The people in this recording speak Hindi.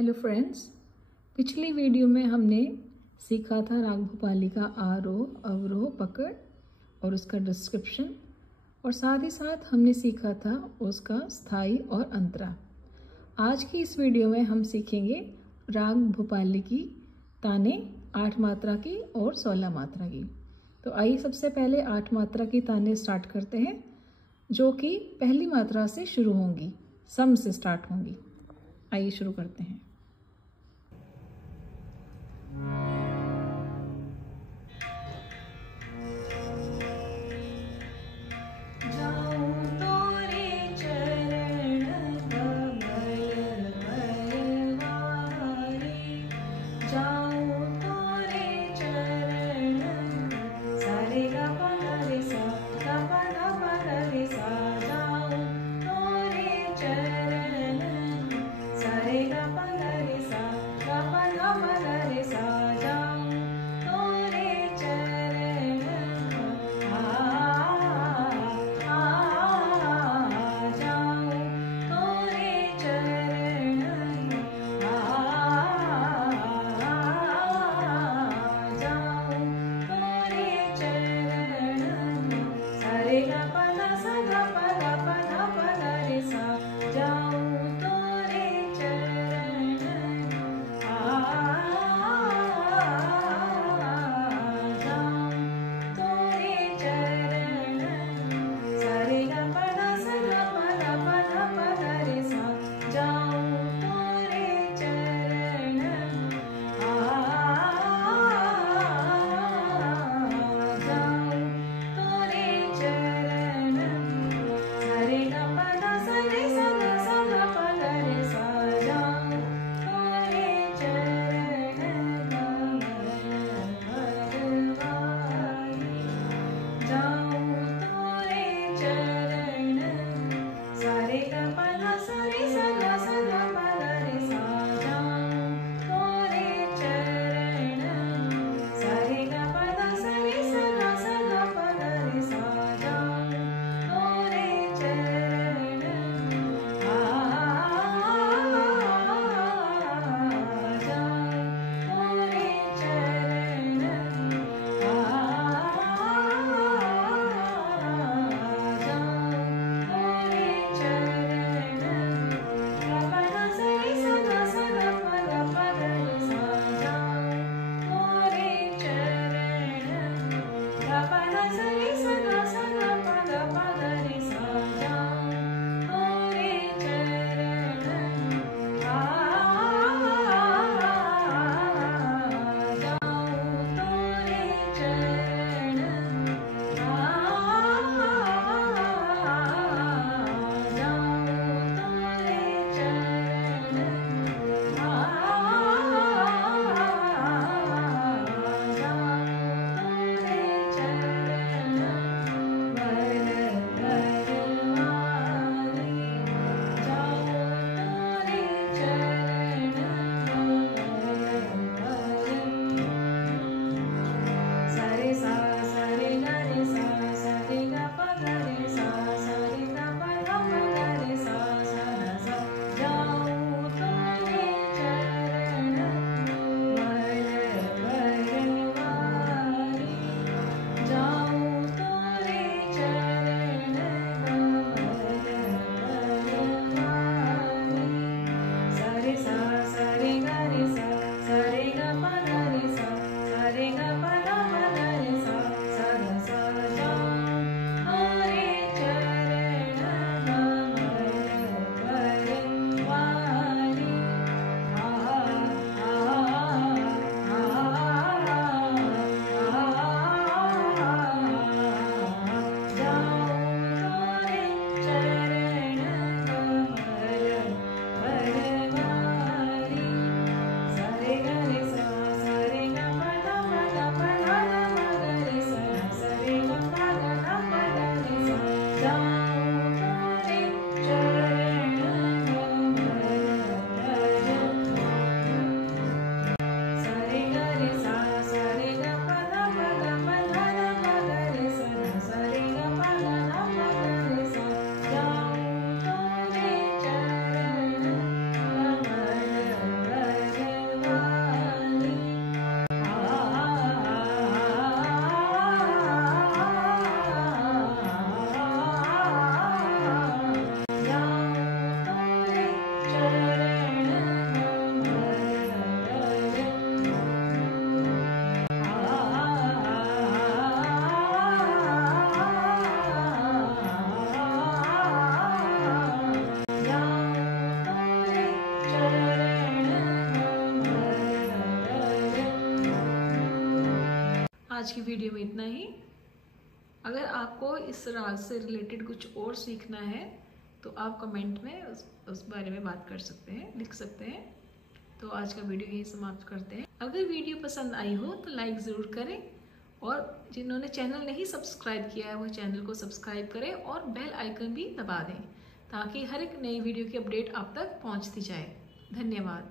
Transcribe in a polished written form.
हेलो फ्रेंड्स, पिछली वीडियो में हमने सीखा था राग भूपाली का आरोह, अवरोह, पकड़ और उसका डिस्क्रिप्शन, और साथ ही साथ हमने सीखा था उसका स्थाई और अंतरा। आज की इस वीडियो में हम सीखेंगे राग भूपाली की ताने 8 मात्रा की और 16 मात्रा की। तो आइए सबसे पहले 8 मात्रा की ताने स्टार्ट करते हैं, जो कि पहली मात्रा से शुरू होंगी, सम से स्टार्ट होंगी। आइए शुरू करते हैं। Sa re ga pa आज की वीडियो में इतना ही। अगर आपको इस राग से रिलेटेड कुछ और सीखना है तो आप कमेंट में उस बारे में बात कर सकते हैं, लिख सकते हैं। तो आज का वीडियो यही समाप्त करते हैं। अगर वीडियो पसंद आई हो तो लाइक ज़रूर करें, और जिन्होंने चैनल नहीं सब्सक्राइब किया है वो चैनल को सब्सक्राइब करें और बेल आइकन भी दबा दें ताकि हर एक नई वीडियो की अपडेट आप तक पहुंचती जाए। धन्यवाद।